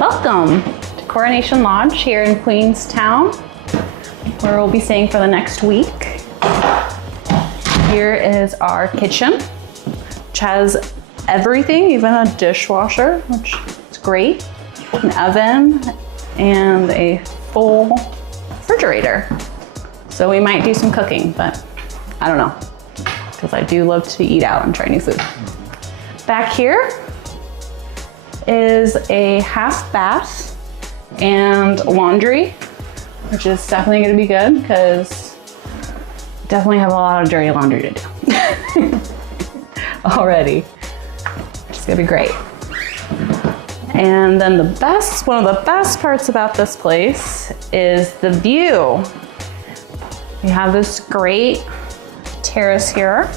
Welcome to Coronation Lodge here in Queenstown, where we'll be staying for the next week. Here is our kitchen, which has everything, even a dishwasher, which is great, an oven, and a full refrigerator. So we might do some cooking, but I don't know, because I do love to eat out and try new food. Back here is a half bath and laundry, which is definitely going to be good because definitely have a lot of dirty laundry to do already, which is going to be great. And then one of the best parts about this place is the view. We have this great terrace here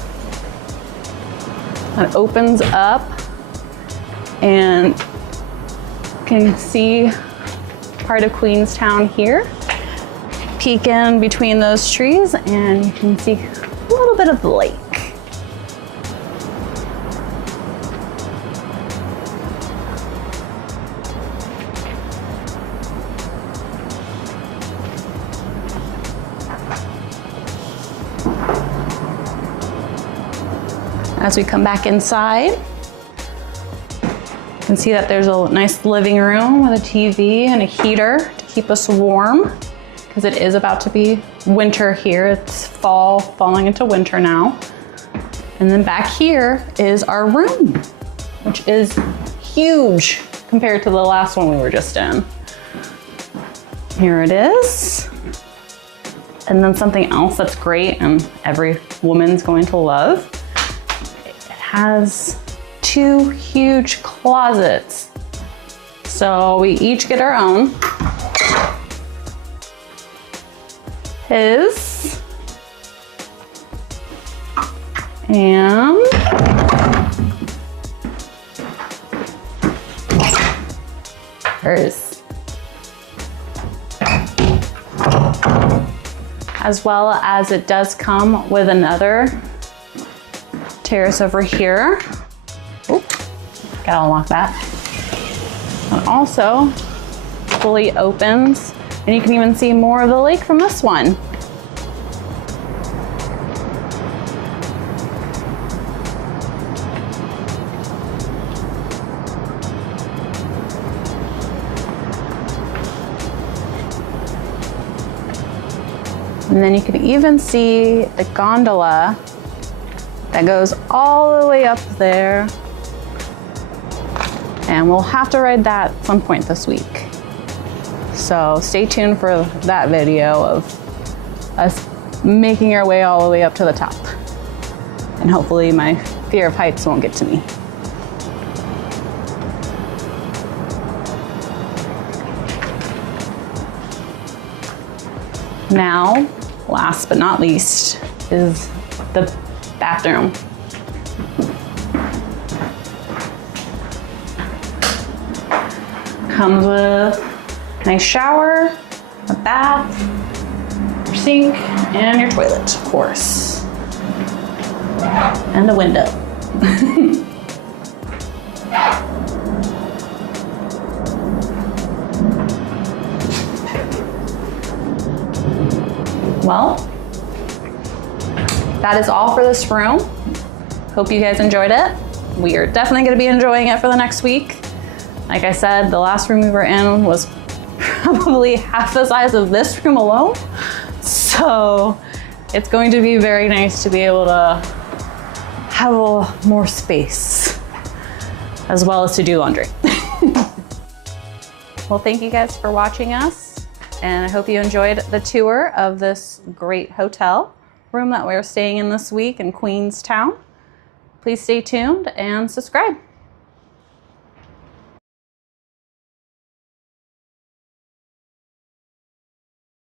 that opens up and can see part of Queenstown here. Peek in between those trees and you can see a little bit of the lake. As we come back inside, you can see that there's a nice living room with a TV and a heater to keep us warm because it is about to be winter here. It's fall, falling into winter now. And then back here is our room, which is huge compared to the last one we were just in. Here it is. And then something else that's great and every woman's going to love, it has 2 huge closets. So we each get our own. His and hers. As well as it does come with another terrace over here. Oop, gotta unlock that. And also fully opens, and you can even see more of the lake from this one. And then you can even see the gondola that goes all the way up there. And we'll have to ride that at some point this week. So stay tuned for that video of us making our way all the way up to the top. And hopefully my fear of heights won't get to me. Now, last but not least, is the bathroom. Comes with a nice shower, a bath, your sink, and your toilet, of course. And a window. Well, that is all for this room. Hope you guys enjoyed it. We are definitely going to be enjoying it for the next week. Like I said, the last room we were in was probably half the size of this room alone. So it's going to be very nice to be able to have a little more space, as well as to do laundry. Well, thank you guys for watching us. And I hope you enjoyed the tour of this great hotel room that we're staying in this week in Queenstown. Please stay tuned and subscribe.